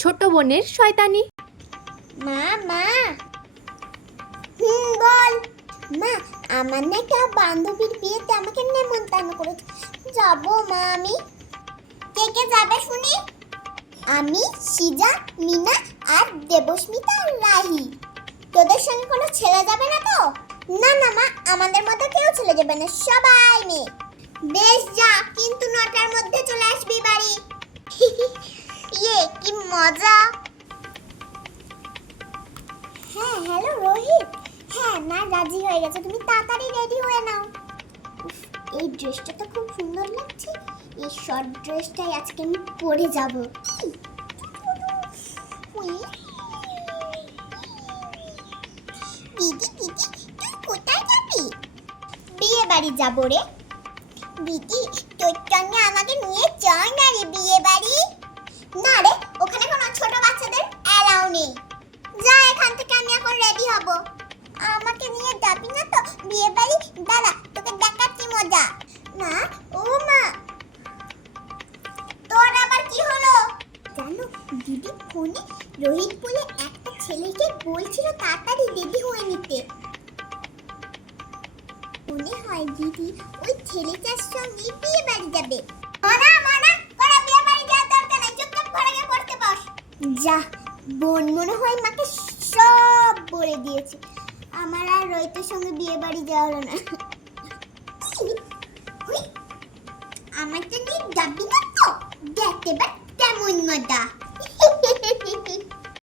ছোট বোনের শয়তানি। মা মা বল। মা, আমার না একটা বান্ধবীর বিয়েতে আমাকে নেমন্তন্ন করেছে, যাবো মা আমি। কে কে যাবে শুনি? আমি, সিজা, মিনা আর দেবস্মিতা আর রাহি। তোদের সঙ্গে কোনো ছেলে যাবে না তো? না না মা, আমাদের মধ্যে কেউ ছেলে যাবে না, সবাই মেয়ে। বেশ যা, কিন্তু 9টার মধ্যে চলে আসবি বাড়ি। ইয়ে কি মজা। হ্যাঁ হ্যালো রোহিত। হ্যাঁ মা রাজি হয়ে গেছে, তুমি তাড়াতাড়ি রেডি হয়ে নাও। এই ড্রেসটা তো খুব সুন্দর লাগছে, এই শর্ট ড্রেসটাই আজকে আমি পরে যাব। দিদি দিদি, তুই কোথায় যাবি? বিয়ে বাড়ি যাবো রে। দিদি, তোর সঙ্গে আমাকে নিয়ে চল না রে বিয়ে বাড়ি। না রে, ওখানে কোনো ছোট বাচ্চাদের অ্যালাউ নেই। যা এখান থেকে, আমি এখন রেডি হব। আমাকে নিয়ে যাবি না তো বিয়ে বাড়ি? দাঁড়া, তোকে দেখাচ্ছি মজা। মা, ও মা, তোর আবার কি হলো? জানো, দিদি ফোনে রোহিত বলে একটা ছেলেকে বলছিল তাড়াতাড়ি রেডি হয়ে নিতে। মনে হয় দিদি ওই ছেলেটার সঙ্গে বিয়ে বাড়ি যাবে। মানা মানা, তোরা বিয়ে বাড়ি যাওয়ার দরকার নেই, চুপচাপ ঘরে গিয়ে পড়তে বস। যা, বোন মনে হয় মাকে সব বলে দিয়েছে। আমার আর রোহিতের সঙ্গে বিয়ে বাড়ি যাওয়া হলো না। আমাকে নিয়ে যাবি না তো? দেখ এবার কেমন মজা।